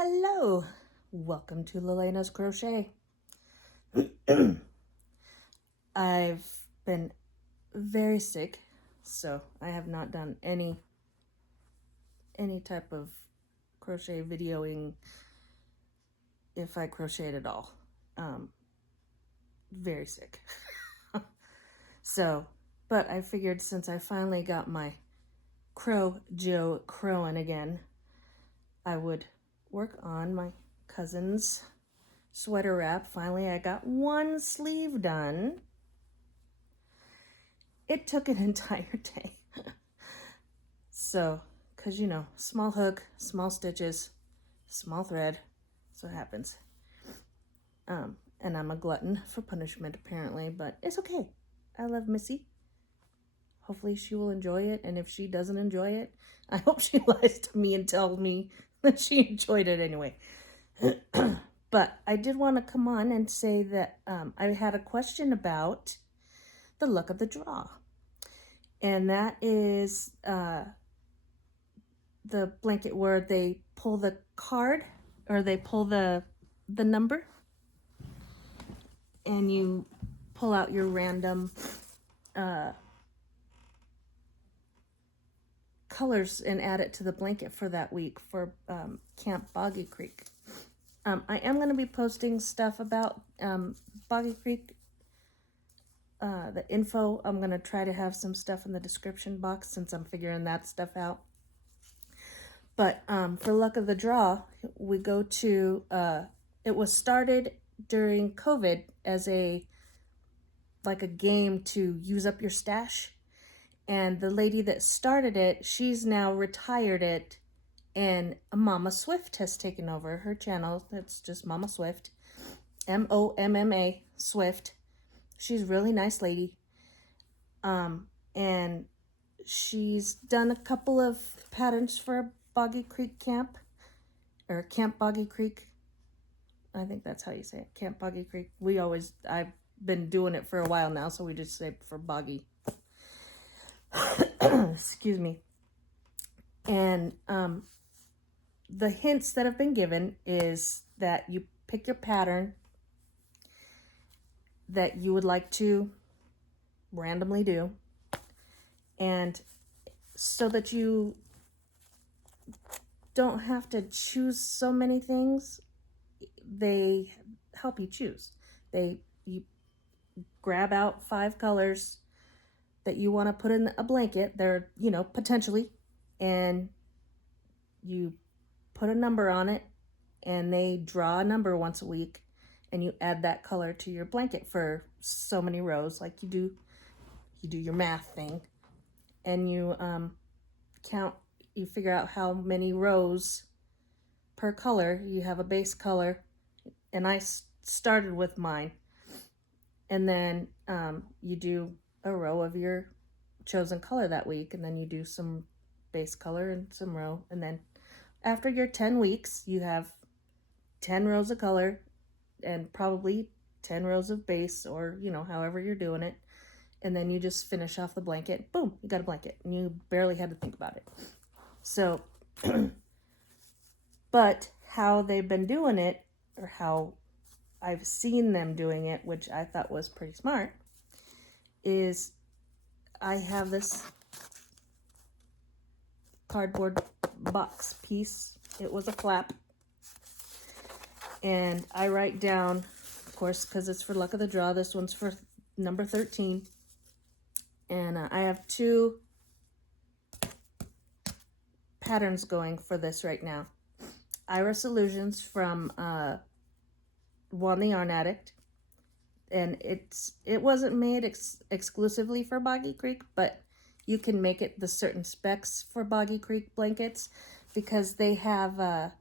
Hello, welcome to Lelena's Crochet. I've been very sick, so I have not done any type of crochet videoing if I crocheted at all. Very sick. So, but I figured since I finally got my Joe crowing again, I would work on my cousin's sweater wrap. Finally, I got one sleeve done. It took an entire day. So, because small hook, small stitches, small thread. That's what happens. And I'm a glutton for punishment apparently, but it's okay. I love Missy. Hopefully she will enjoy it, and if she doesn't enjoy it, I hope she lies to me and tells me that she enjoyed it anyway. But I did want to come on and say that I had a question about the luck of the draw. And that is the blanket where they pull the card, or they pull the number, and you pull out your random colors and add it to the blanket for that week for Camp Boggy Creek. I am going to be posting stuff about Boggy Creek, the info. I'm going to try to have some stuff in the description box since I'm figuring that stuff out. But for luck of the draw, we go to, it was started during COVID as a game to use up your stash. And the lady that started it, she's now retired it, and Mama Swift has taken over her channel. That's just Mama Swift, MOMMA Swift. She's a really nice lady. And she's done a couple of patterns for Boggy Creek Camp, or Camp Boggy Creek. I think that's how you say it, Camp Boggy Creek. I've been doing it for a while now, so we just say for Boggy. Excuse me. And the hints that have been given is that you pick your pattern that you would like to randomly do, and so that you don't have to choose so many things, they help you choose. You grab out 5 colors that you want to put in a blanket. They're, potentially, and you put a number on it, and they draw a number once a week, and you add that color to your blanket for so many rows, like you do your math thing, and you you figure out how many rows per color. You have a base color, and I started with mine, and then you do a row of your chosen color that week, and then you do some base color and some row, and then after your 10 weeks you have 10 rows of color and probably 10 rows of base, or however you're doing it, and then you just finish off the blanket. Boom, you got a blanket, and you barely had to think about it. So but how they've been doing it, or how I've seen them doing it, which I thought was pretty smart, is I have this cardboard box piece. It was a flap, and I write down, of course, because it's for luck of the draw, this one's for number 13, and I have 2 patterns going for this right now. Iris Illusions from Juan the Yarn Addict, and it wasn't made exclusively for Boggy Creek, but you can make it the certain specs for Boggy Creek blankets, because they have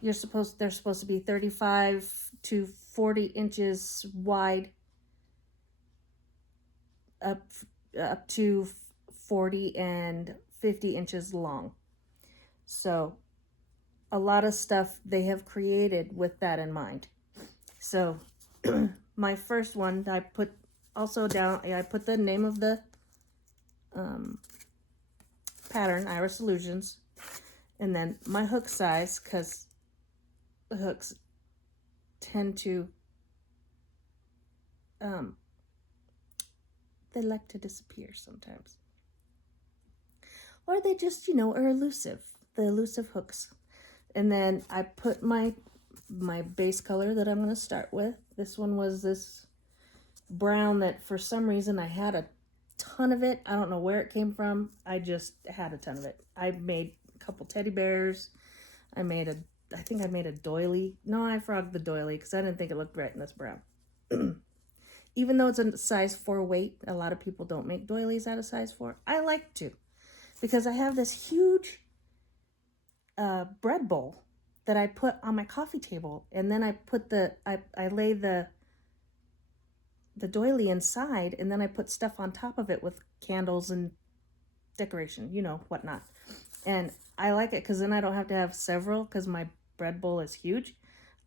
they're supposed to be 35 to 40 inches wide, up to 40 and 50 inches long. So a lot of stuff they have created with that in mind. So my first one, I put the name of the pattern, Iris Illusions, and then my hook size, because hooks tend to, they like to disappear sometimes. Or they just, are elusive, the elusive hooks. And then I put my base color that I'm going to start with. This one was this brown that for some reason I had a ton of it. I don't know where it came from. I just had a ton of it. I made a couple teddy bears. I think I made a doily. No, I frogged the doily because I didn't think it looked right in this brown. Even though it's a size 4 weight, a lot of people don't make doilies out of size 4. I like to, because I have this huge bread bowl that I put on my coffee table, and then I put I lay the doily inside, and then I put stuff on top of it with candles and decoration, whatnot. And I like it because then I don't have to have several, because my bread bowl is huge.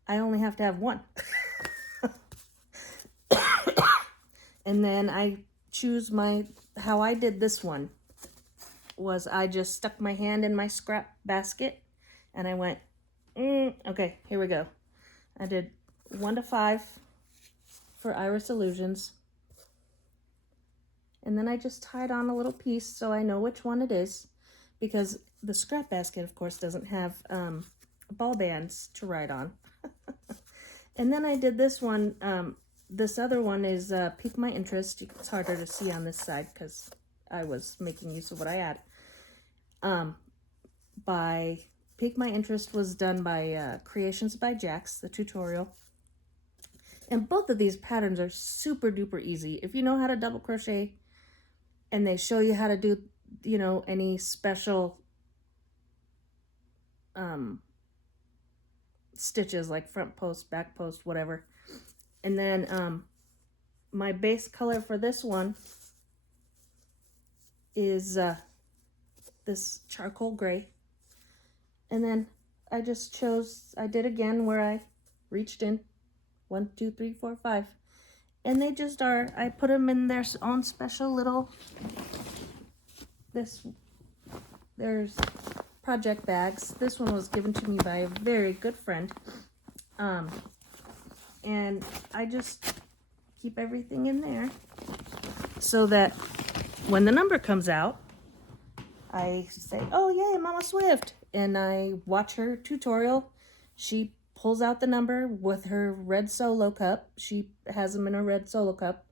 I only have to have one. And then I choose how I did this one was I just stuck my hand in my scrap basket and I went, okay, here we go. I did 1 to 5 for Iris Illusions. And then I just tied on a little piece so I know which one it is, because the scrap basket, of course, doesn't have ball bands to write on. And then I did this one. This other one is Pique My Interest. It's harder to see on this side because I was making use of what I had. By Pique My Interest was done by Creations by Jax, the tutorial. And both of these patterns are super duper easy. If you know how to double crochet and they show you how to do, any special stitches like front post, back post, whatever. And then my base color for this one is this charcoal gray. And then I did again where I reached in 1, 2, 3, 4, 5. And they just are, I put them in their own special little, there's project bags. This one was given to me by a very good friend. And I just keep everything in there so that when the number comes out, I say, oh yay, Mama Swift. And I watch her tutorial. She pulls out the number with her red solo cup. She has them in her red solo cup,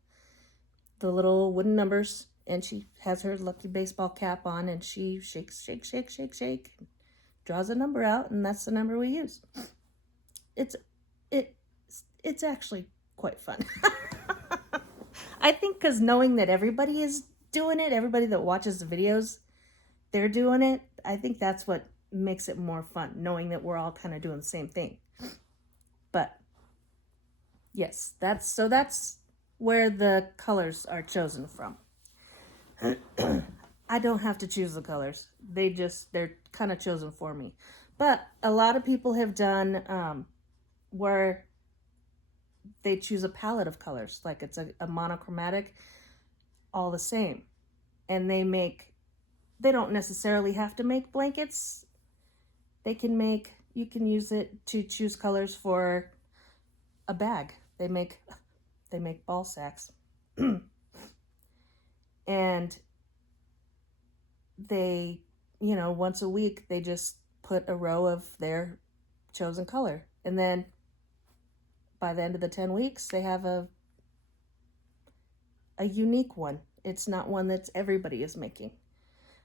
the little wooden numbers, and she has her lucky baseball cap on, and she shakes, shake, shake, shake, shake, draws a number out, and that's the number we use. It's actually quite fun. I think because knowing that everybody is doing it, everybody that watches the videos, they're doing it, I think that's what makes it more fun, knowing that we're all kind of doing the same thing. But yes, that's where the colors are chosen from. I don't have to choose the colors. They're kind of chosen for me. But a lot of people have done where they choose a palette of colors, like it's a monochromatic, all the same. And they don't necessarily have to make blankets. You can use it to choose colors for a bag. They make ball sacks. And they, once a week, they just put a row of their chosen color. And then by the end of the 10 weeks, they have a unique one. It's not one that everybody is making.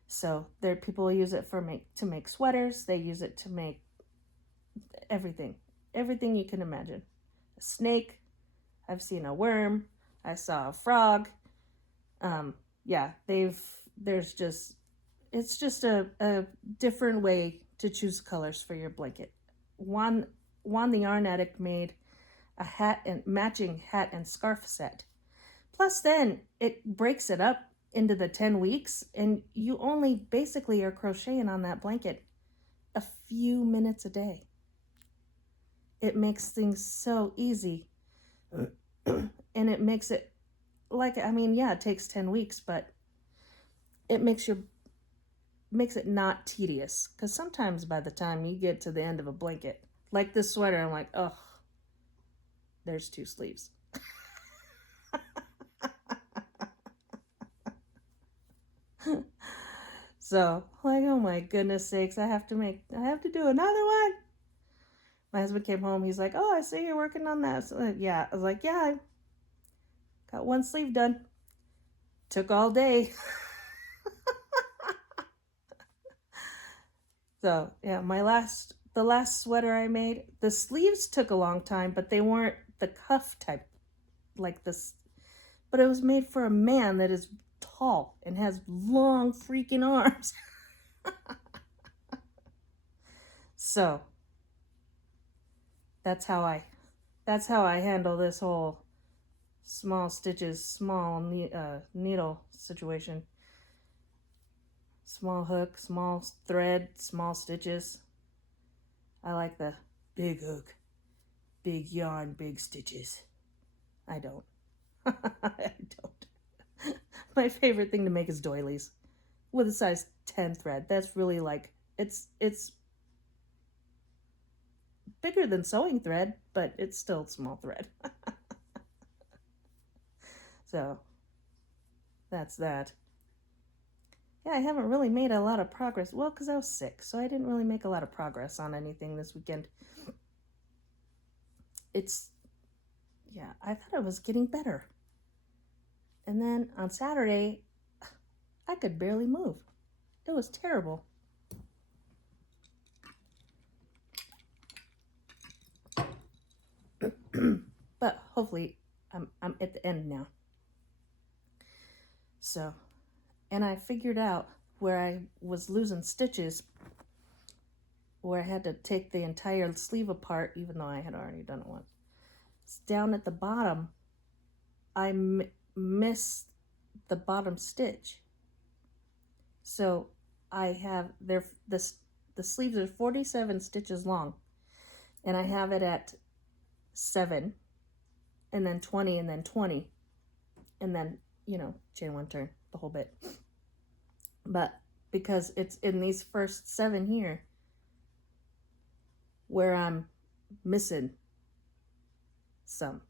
So people use it to make sweaters. They use it to make everything you can imagine. A snake. I've seen a worm. I saw a frog. It's just a different way to choose colors for your blanket. Juan the Yarn Addict made a matching hat and scarf set. Plus then it breaks it up into the 10 weeks and you only basically are crocheting on that blanket a few minutes a day. It makes things so easy. And it makes it it takes 10 weeks, but it makes it not tedious, because sometimes by the time you get to the end of a blanket, Like this sweater, I'm like, oh, there's 2 sleeves. So, like, oh my goodness sakes, I have to do another one. My husband came home, he's like, oh, I see you're working on that. So, yeah, I was like, yeah, I got 1 sleeve done. Took all day. So, yeah, the last sweater I made, the sleeves took a long time, but they weren't the cuff type like this. But it was made for a man that is tall and has long freaking arms. So, that's how I handle this whole small stitches, small needle situation. Small hook, small thread, small stitches. I like the big hook, big yarn, big stitches. I don't. I don't. My favorite thing to make is doilies with a size 10 thread. That's really like, it's bigger than sewing thread, but it's still small thread. So that's that. Yeah, I haven't really made a lot of progress. Well, because I was sick, so I didn't really make a lot of progress on anything this weekend. Yeah, I thought I was getting better. And then on Saturday, I could barely move. It was terrible. But hopefully I'm at the end now. So, and I figured out where I was losing stitches, where I had to take the entire sleeve apart, even though I had already done it once. It's down at the bottom. I missed the bottom stitch. So I have the sleeves are 47 stitches long, and I have it at 7, and then 20, and then 20, and then, chain 1 turn, the whole bit. But because it's in these first 7 here where I'm missing some.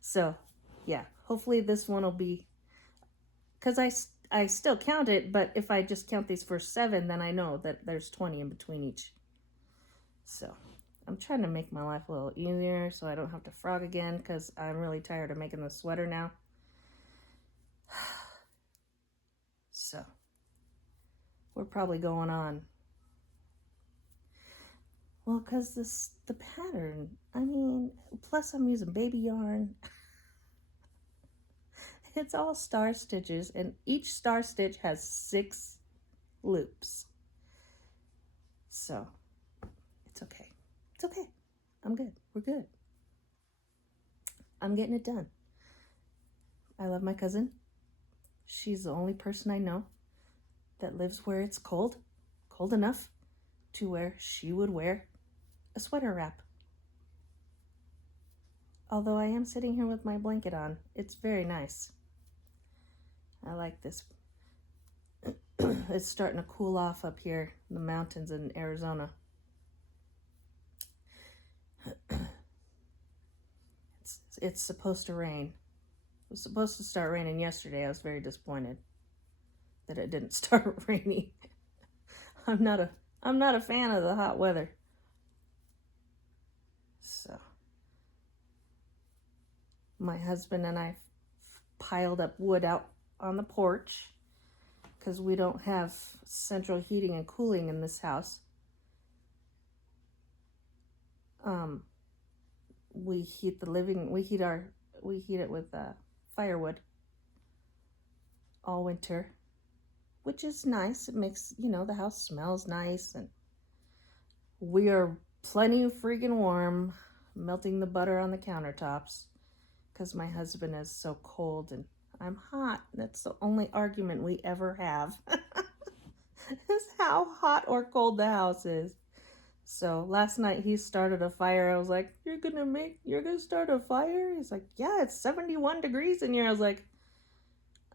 So yeah, hopefully this one will be, because I still count it, but if I just count these first 7, then I know that there's 20 in between each. So I'm trying to make my life a little easier so I don't have to frog again, because I'm really tired of making the sweater now. So we're probably going on. Well, because the pattern, I mean, plus I'm using baby yarn. It's all star stitches, and each star stitch has 6 loops. So it's okay. It's okay. I'm good. We're good. I'm getting it done. I love my cousin. She's the only person I know that lives where it's cold enough to where she would wear a sweater wrap. Although I am sitting here with my blanket on, it's very nice. I like this. It's starting to cool off up here in the mountains in Arizona. It's supposed to rain. It was supposed to start raining yesterday. I was very disappointed that it didn't start raining. I'm not a fan of the hot weather. So my husband and I piled up wood out on the porch because we don't have central heating and cooling in this house. We heat it with firewood all winter, which is nice. It makes, the house smells nice, and we are plenty freaking warm, melting the butter on the countertops because my husband is so cold and I'm hot. That's the only argument we ever have is how hot or cold the house is. So last night he started a fire. I was like, you're gonna start a fire? He's like, yeah, it's 71 degrees in here. I was like,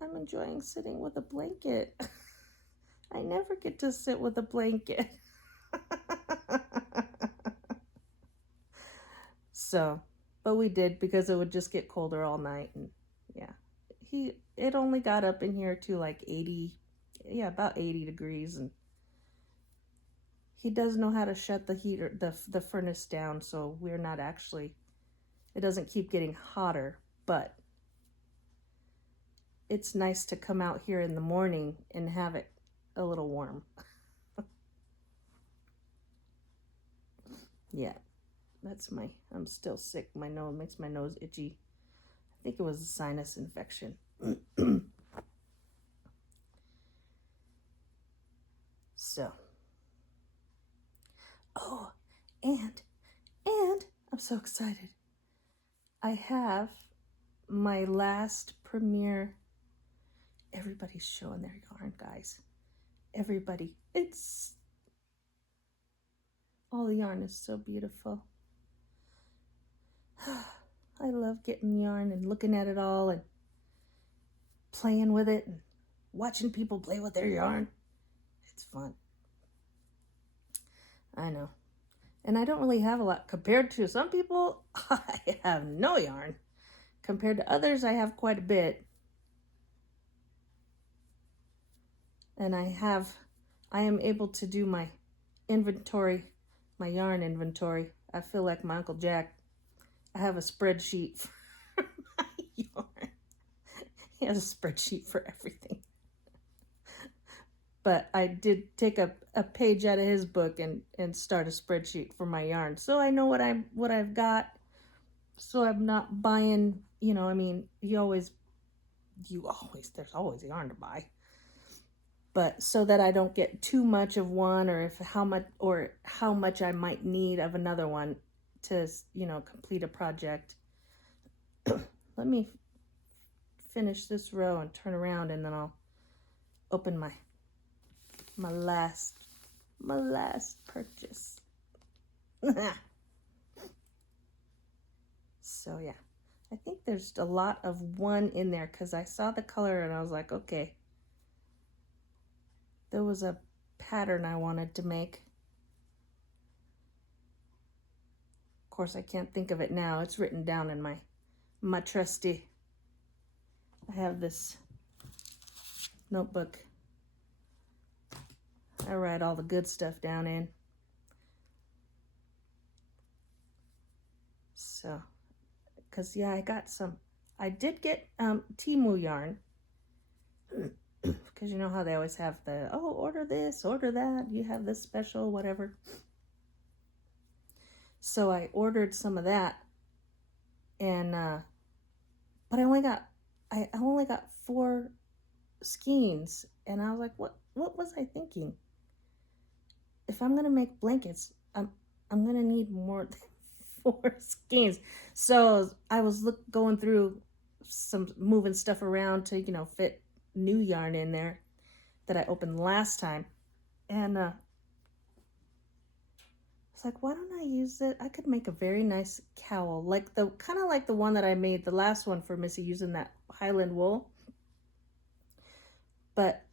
I'm enjoying sitting with a blanket. I never get to sit with a blanket. So, but we did because it would just get colder all night. And yeah, it only got up in here to like 80, yeah, about 80 degrees. And he does know how to shut the heater, the furnace down. So we're not actually, it doesn't keep getting hotter, but it's nice to come out here in the morning and have it a little warm. Yeah, that's I'm still sick. My nose makes my nose itchy. I think it was a sinus infection. So, oh, and I'm so excited. I have my last premiere. Everybody's showing their yarn, guys. Everybody. All the yarn is so beautiful. I love getting yarn and looking at it all and playing with it and watching people play with their yarn. It's fun. I know. And I don't really have a lot compared to some people. I have no yarn. Compared to others, I have quite a bit. And I am able to do my inventory, my yarn inventory. I feel like my Uncle Jack. I have a spreadsheet for my yarn. He has a spreadsheet for everything. But I did take a page out of his book and start a spreadsheet for my yarn. So I know what I've got. So I'm not buying, I mean, there's always yarn to buy. But so that I don't get too much of one, or how much I might need of another one to, complete a project. Let me finish this row and turn around, and then I'll open my last purchase. So yeah, I think there's a lot of one in there because I saw the color and I was like, okay. There was a pattern I wanted to make. Of course, I can't think of it now. It's written down in my trusty. I have this notebook I write all the good stuff down in. So, because yeah, I did get Temu yarn. Because you know how they always have order this, order that, you have this special, whatever. So I ordered some of that, and but I only got 4 skeins, and I was like, what was I thinking? If I'm gonna make blankets, I'm gonna need more than 4 skeins. So I was going through moving stuff around to fit new yarn in there that I opened last time, and I was like, why don't I use it? I could make a very nice cowl, kind of like the one that I made, the last one for Missy, using that Highland wool. But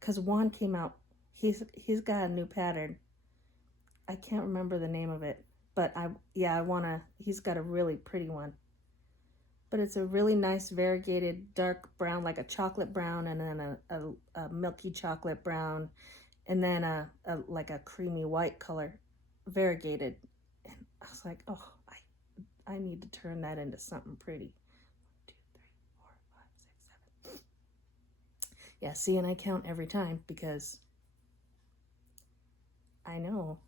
because Juan came out, he's got a new pattern. I can't remember the name of it, but he's got a really pretty one. But it's a really nice variegated dark brown, like a chocolate brown, and then a milky chocolate brown, and then like a creamy white color, variegated. And I was like, oh, I need to turn that into something pretty. 1, 2, 3, 4, 5, 6, 7. Yeah, see, and I count every time because I know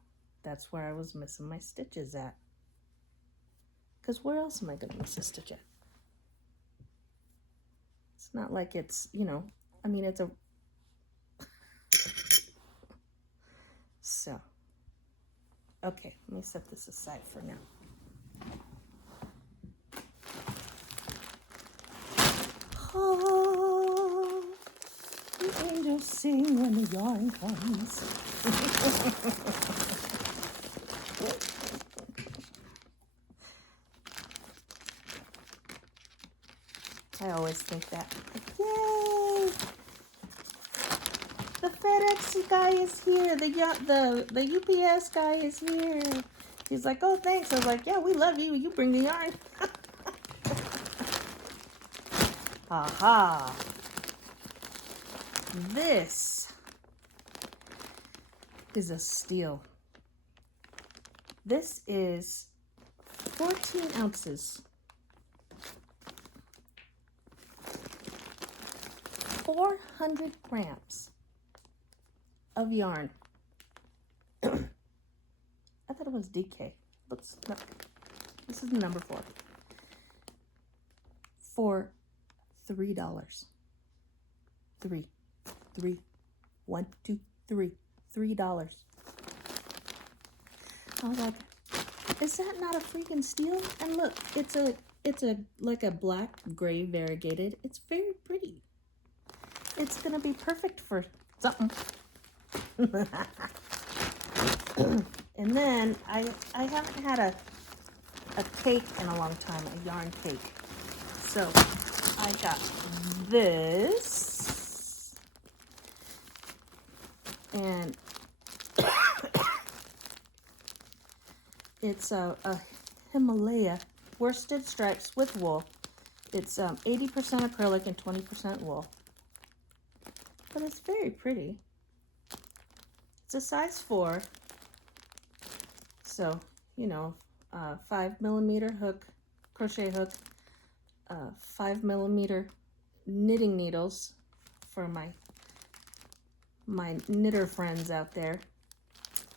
that's where I was missing my stitches at. Because where else am I going to miss a stitch at? It's not like it's, I mean, it's a... So, okay, let me set this aside for now. Oh, the angels sing when the yarn comes. I always think that. Yay! The FedEx guy is here. The UPS guy is here. He's like, oh, thanks. I was like, yeah, we love you. You bring the yarn. Aha. This is a steal. This is 14 ounces. 400 grams of yarn. I thought it was DK. Looks, no, this is the number 4. For $3. 3. 1, 2, 3. $3. I was like, is that not a freaking steal? And look, it's a like a black gray variegated. It's very pretty. It's gonna be perfect for something. And then I haven't had a cake in a long time, a yarn cake. So I got this, and it's a Himalaya worsted stripes with wool. It's 80% acrylic and 20% wool. But it's very pretty. It's a size 4. So, you know, 5mm hook, crochet hook, 5mm knitting needles for my knitter friends out there.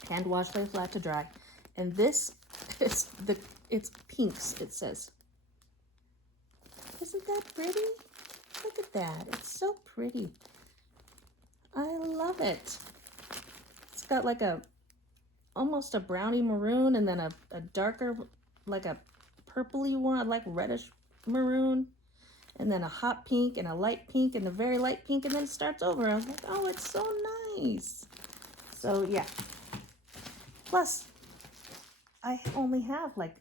Hand wash very flat to dry. And this is it's pinks, it says. Isn't that pretty? Look at that. It's so pretty. I love it. It's got like almost a brownie maroon, and then a darker, like a purpley one, like reddish maroon, and then a hot pink and a light pink and a very light pink, and then it starts over. I was like, oh, it's so nice. So yeah. Plus, I only have like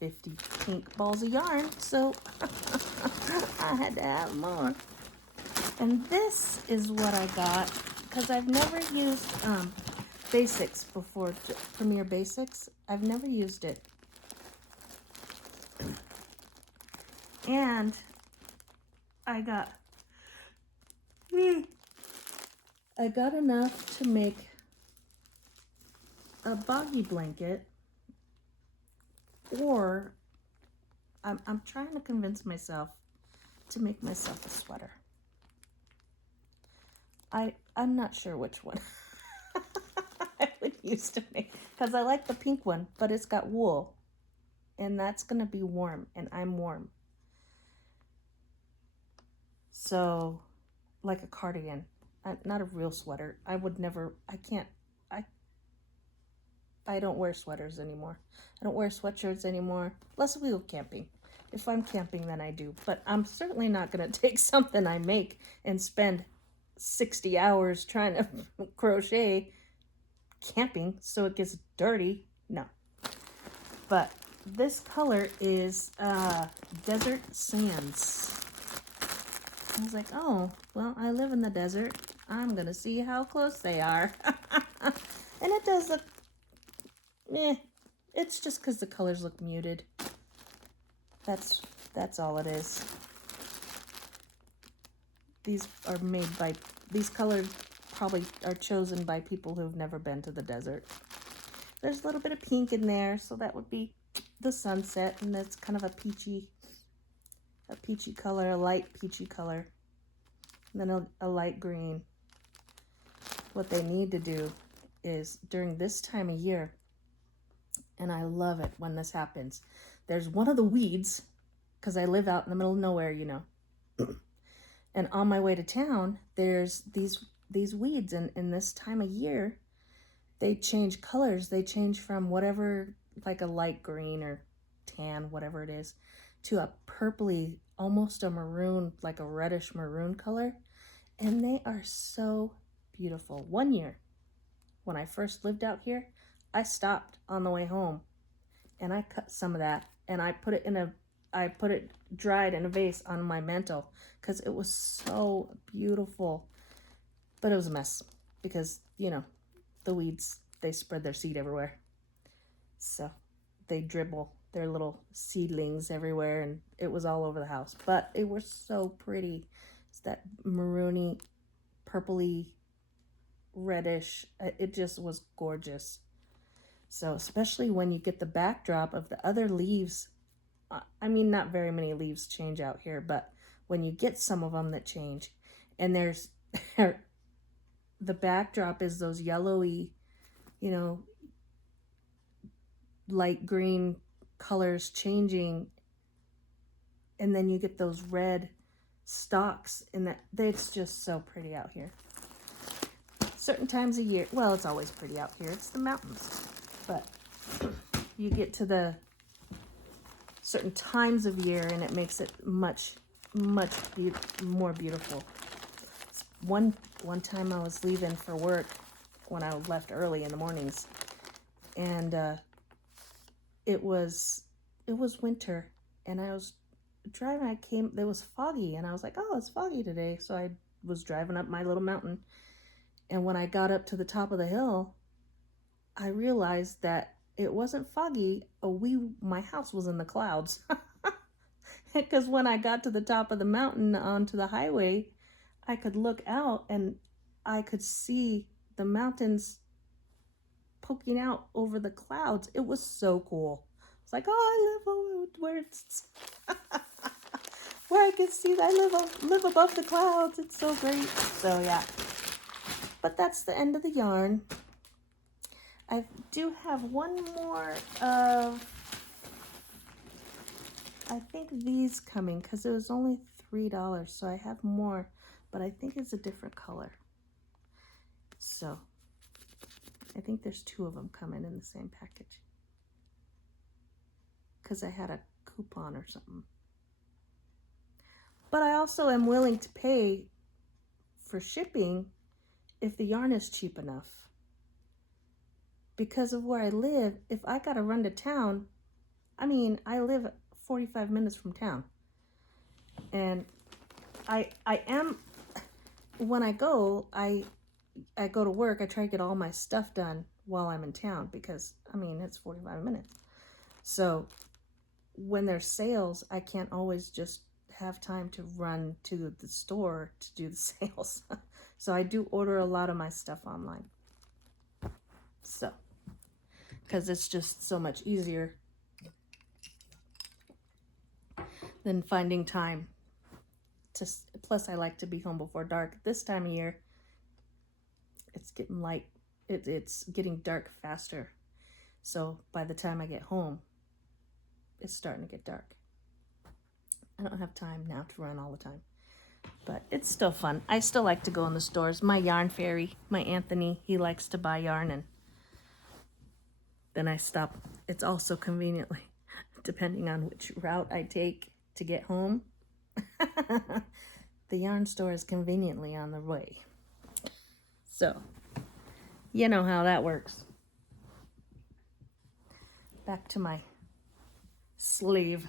50 pink balls of yarn, so I had to have more. And this is what I got, because I've never used Basics before, Premier Basics. I've never used it. And I got enough to make a boggy blanket, or I'm trying to convince myself to make myself a sweater. I'm not sure which one I would use to make, because I like the pink one, but it's got wool, and that's gonna be warm, and I'm warm. So, like a cardigan, not a real sweater. I would never, I don't wear sweaters anymore. I don't wear sweatshirts anymore, unless we go camping. If I'm camping, then I do, but I'm certainly not gonna take something I make and spend 60 hours trying to crochet camping so it gets dirty. No. But this color is Desert Sands. I was like, oh, well, I live in the desert. I'm gonna see how close they are. And it does look, it's just because the colors look muted. That's all it is. These are made by, these colors probably are chosen by people who've never been to the desert. There's a little bit of pink in there, so that would be the sunset, and that's kind of a peachy color, a light peachy color, and then a light green. What they need to do is, during this time of year, and I love it when this happens, there's one of the weeds, because I live out in the middle of nowhere, you know. And on my way to town, there's these weeds, and in this time of year, they change colors. They change from whatever, like a light green or tan, whatever it is, to a purpley, almost a maroon, like a reddish maroon color. And they are so beautiful. One year, when I first lived out here, I stopped on the way home, and I cut some of that, and I put it dried in a vase on my mantle, because it was so beautiful. But it was a mess, because, you know, the weeds, they spread their seed everywhere. So they dribble their little seedlings everywhere, and it was all over the house. But it was so pretty. It's that maroony, purpley, reddish. It just was gorgeous. So especially when you get the backdrop of the other leaves. I mean, not very many leaves change out here, but when you get some of them that change, and there's the backdrop is those yellowy, you know, light green colors changing, and then you get those red stalks, and that it's just so pretty out here. Certain times of year, well, it's always pretty out here. It's the mountains, but you get to the certain times of year, and it makes it much more beautiful. One time I was leaving for work when I left early in the mornings, and it was winter, and I was driving. It was foggy, and I was like, oh, it's foggy today. So I was driving up my little mountain, and when I got up to the top of the hill, I realized that it wasn't foggy. My house was in the clouds. Because when I got to the top of the mountain onto the highway, I could look out and I could see the mountains poking out over the clouds. It was so cool. It's like, oh, I live over where it's where I can see that I live above the clouds. It's so great. So yeah. But that's the end of the yarn. I do have one more of, I think these coming, because it was only $3, so I have more, but I think it's a different color. So I think there's 2 of them coming in the same package, because I had a coupon or something. But I also am willing to pay for shipping if the yarn is cheap enough. Because of where I live, if I gotta run to town, I mean, I live 45 minutes from town. And I am, when I go to work, I try to get all my stuff done while I'm in town, because, I mean, it's 45 minutes. So when there's sales, I can't always just have time to run to the store to do the sales. So I do order a lot of my stuff online. So, because it's just so much easier than finding time to, plus I like to be home before dark. This time of year, it's getting light. It's getting dark faster. So by the time I get home, it's starting to get dark. I don't have time now to run all the time, but it's still fun. I still like to go in the stores. My yarn fairy, my Anthony, he likes to buy yarn, and then I stop. It's also conveniently, depending on which route I take to get home, the yarn store is conveniently on the way. So, you know how that works. Back to my sleeve.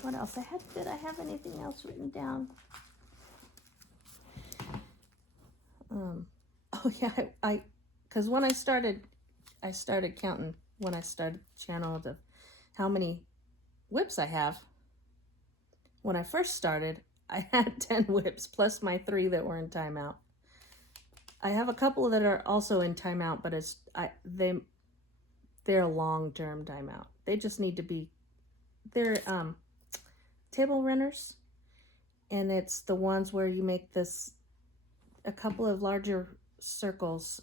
What else? Did I have anything else written down? Oh yeah, because when I started counting when I started the channel of how many whips I have. When I first started, I had 10 whips plus my 3 that were in timeout. I have a couple that are also in timeout, but they're long-term timeout. They just need to be, they're table runners, and it's the ones where you make a couple of larger circles,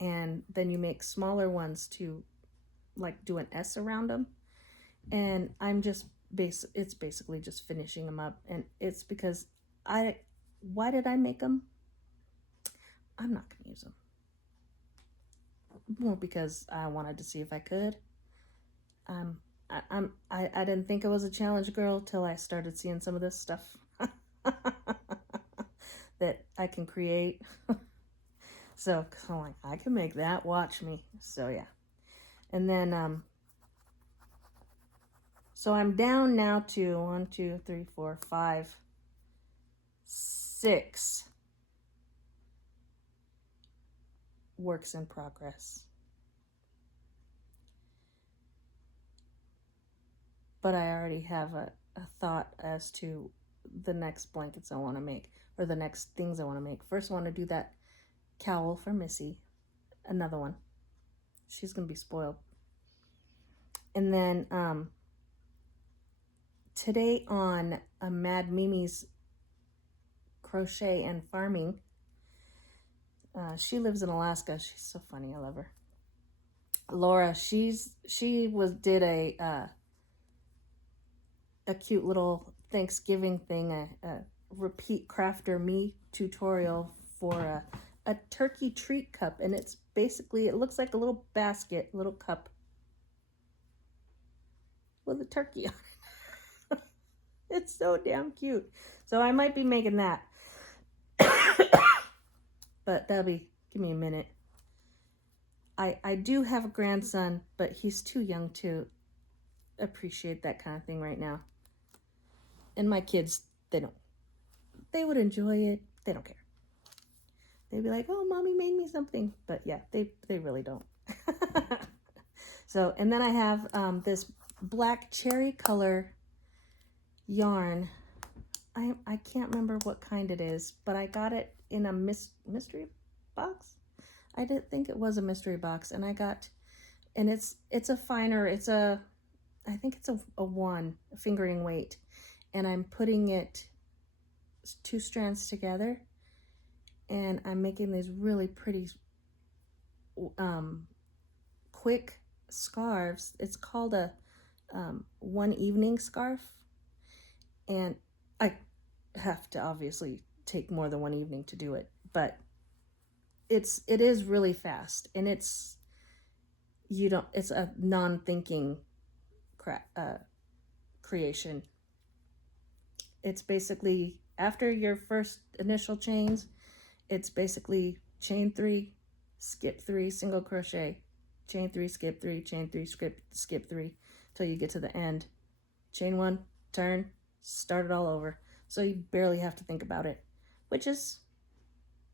and then you make smaller ones to like do an S around them. And I'm just it's basically just finishing them up, and it's because why did I make them? I'm not gonna use them. More because I wanted to see if I could. I didn't think I was a challenge girl till I started seeing some of this stuff that I can create. So I'm like, I can make that, watch me. So yeah. And then so I'm down now to 1, 2, 3, 4, 5, 6 works in progress. but I already have a thought as to the next blankets I want to make, or the next things I want to make. First, I want to do that cowl for Missy, another one. She's going to be spoiled. And then today on Mad Mimi's Crochet and Farming, she lives in Alaska. She's so funny. I love her. Laura, she did a cute little Thanksgiving thing, a repeat crafter me tutorial for a turkey treat cup, and it's basically, it looks like a little basket, little cup with a turkey on it. It's so damn cute. So I might be making that. But that'll be, give me a minute. I do have a grandson, but he's too young to appreciate that kind of thing right now. And my kids, they would enjoy it. They don't care. They'd be like, oh, mommy made me something. But yeah, they really don't. So, and then I have this black cherry color yarn. I can't remember what kind it is, but I got it in a mystery box. I didn't think it was a mystery box, and I got, and it's a finer, I think it's a 1 fingering weight, and I'm putting it 2 strands together, and I'm making these really pretty quick scarves. It's called a one evening scarf, and I have to obviously take more than one evening to do it, but it is really fast, and it's a non-thinking creation. It's basically, after your first initial chains, it's basically chain 3, skip 3, single crochet, chain 3, skip 3, chain 3, skip 3, till you get to the end. Chain 1, turn, start it all over. So you barely have to think about it,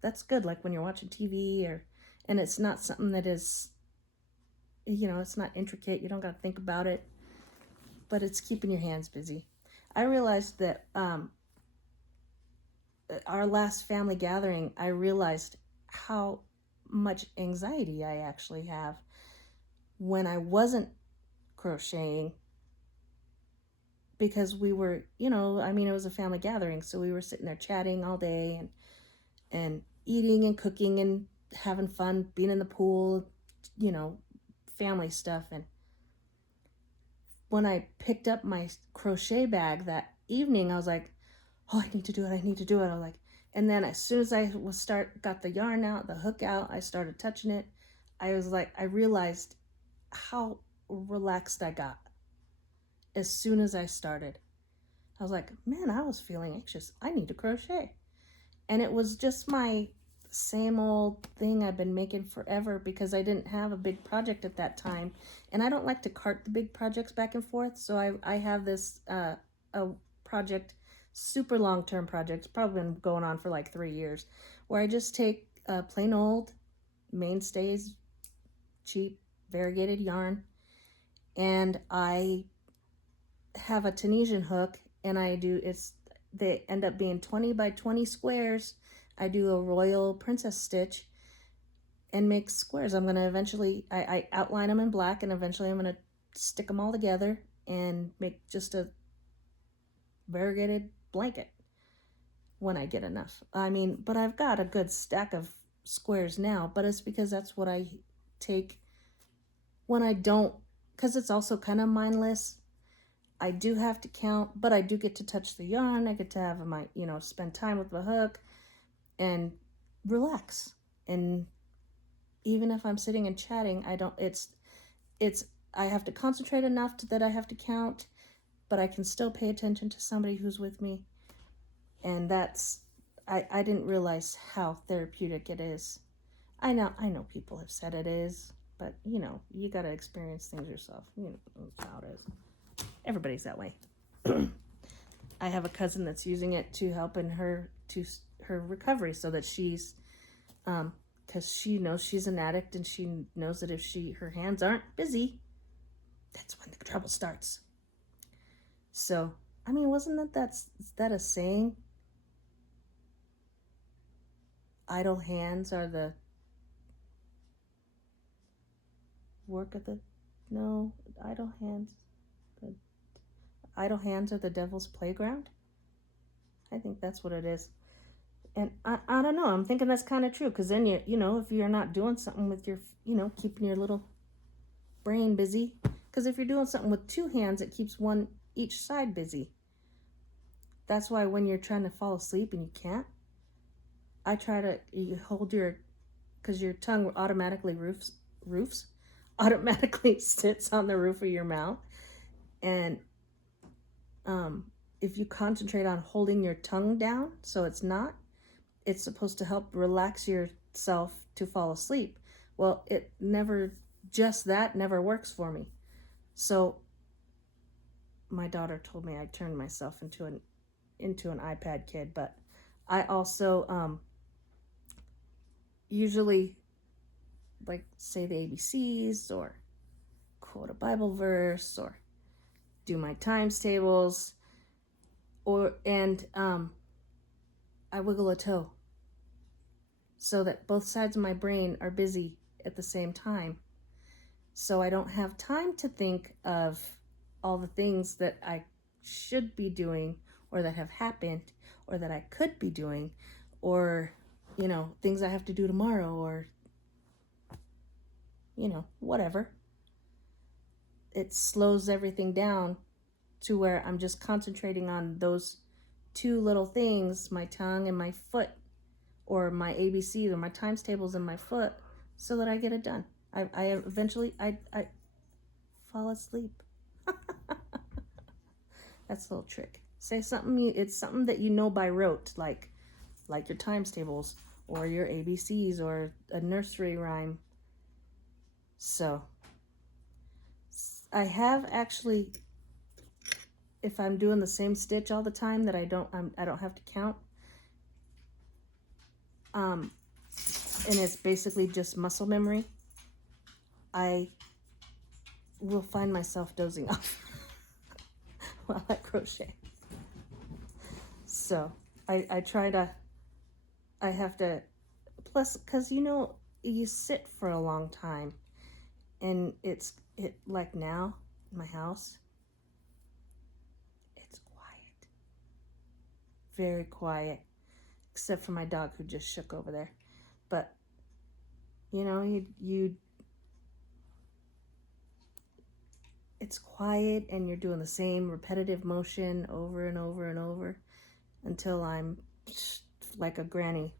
that's good, like when you're watching TV, and it's not something that is, it's not intricate. You don't got to think about it, but it's keeping your hands busy. I realized that our last family gathering, I realized how much anxiety I actually have when I wasn't crocheting, because we were, it was a family gathering, so we were sitting there chatting all day and eating and cooking and having fun, being in the pool, family stuff. And when I picked up my crochet bag that evening, I was like, oh, I need to do it. I was like, and then as soon as I got the yarn out, the hook out, I started touching it. I realized how relaxed I got as soon as I started. I was like, man, I was feeling anxious. I need to crochet. And it was just my same old thing I've been making forever, because I didn't have a big project at that time. And I don't like to cart the big projects back and forth. So I have this a project, super long-term project, probably been going on for like 3 years, where I just take plain old mainstays, cheap variegated yarn, and I have a Tunisian hook, and they end up being 20 by 20 squares. I do a royal princess stitch and make squares. I'm going to eventually, I outline them in black, and eventually I'm going to stick them all together and make just a variegated blanket when I get enough. But I've got a good stack of squares now, but it's because that's what I take when I don't, because it's also kind of mindless. I do have to count, but I do get to touch the yarn. I get to have my, spend time with the hook and relax. And even if I'm sitting and chatting, I have to concentrate enough that I have to count, but I can still pay attention to somebody who's with me. And I didn't realize how therapeutic it is. I know people have said it is, but you got to experience things yourself. That's how it is. Everybody's that way. I have a cousin that's using it to help in her recovery, so that she's, because she knows she's an addict, and she knows that if her hands aren't busy, that's when the trouble starts. So, I mean, wasn't that a saying? Idle hands are the work of the, no, idle hands, the idle hands are the devil's playground. I think that's what it is. And I don't know, I'm thinking that's kind of true, because then if you're not doing something with your, keeping your little brain busy, because if you're doing something with two hands, it keeps one each side busy. That's why when you're trying to fall asleep and you can't, you hold because your tongue automatically roofs, automatically sits on the roof of your mouth. And if you concentrate on holding your tongue down so it's supposed to help relax yourself to fall asleep. Well, that never works for me. So my daughter told me I turned myself into an iPad kid, but I also usually like say the ABCs or quote a Bible verse or do my times tables and I wiggle a toe so that both sides of my brain are busy at the same time. So I don't have time to think of all the things that I should be doing or that have happened or that I could be doing or, things I have to do tomorrow or, whatever. It slows everything down to where I'm just concentrating on those two little things, my tongue and my foot, or my ABCs or my times tables and my foot, so that I get it done. I eventually fall asleep. That's a little trick. Say something, it's something that you know by rote, like your times tables or your ABCs or a nursery rhyme. So I have actually, if I'm doing the same stitch all the time that I don't have to count, and it's basically just muscle memory, I will find myself dozing off while I crochet. So I have to, plus, because you sit for a long time, and like now in my house, it's quiet, very quiet, except for my dog who just shook over there. But it's quiet, and you're doing the same repetitive motion over and over and over until I'm like a granny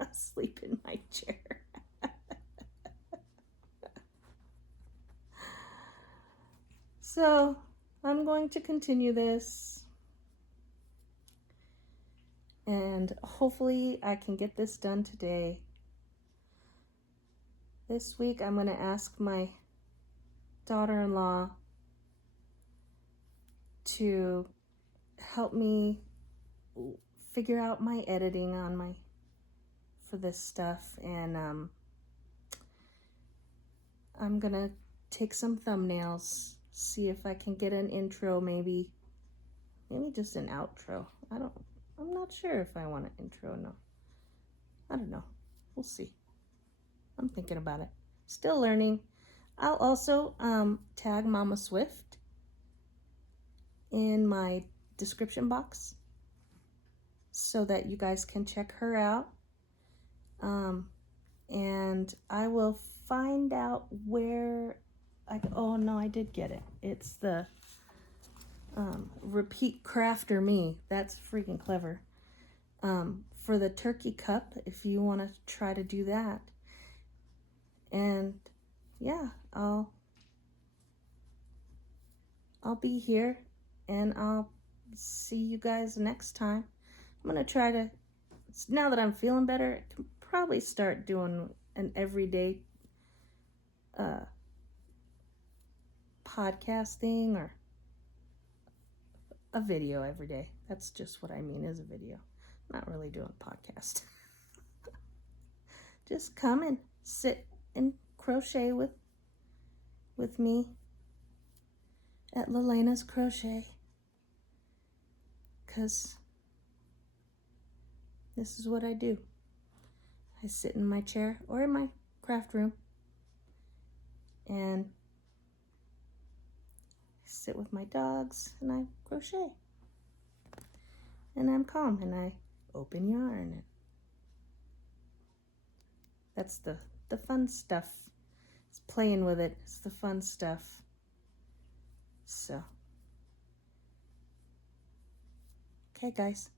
asleep in my chair. So I'm going to continue this, and hopefully I can get this done today. This week I'm going to ask my daughter-in-law to help me figure out my editing for this stuff, and I'm gonna take some thumbnails, see if I can get an intro, maybe just an outro. I'm not sure if I want an intro. No, I don't know, we'll see. I'm thinking about it, still learning. I'll also tag Mama Swift in my description box so that you guys can check her out. And I will find out where oh no, I did get it. It's the Repeat Crafter Me. That's freaking clever. For the turkey cup, if you want to try to do that. And yeah, I'll be here, and I'll see you guys next time. I'm gonna try to, now that I'm feeling better, I can probably start doing an everyday podcast thing, or a video every day. That's just what I mean, is a video. I'm not really doing a podcast. Just come and sit and crochet with me. at Lelena's Crochet, because this is what I do. I sit in my chair or in my craft room and I sit with my dogs and I crochet. And I'm calm and I open yarn. That's the fun stuff. It's playing with it. It's the fun stuff. So, okay guys,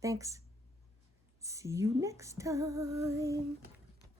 thanks. See you next time.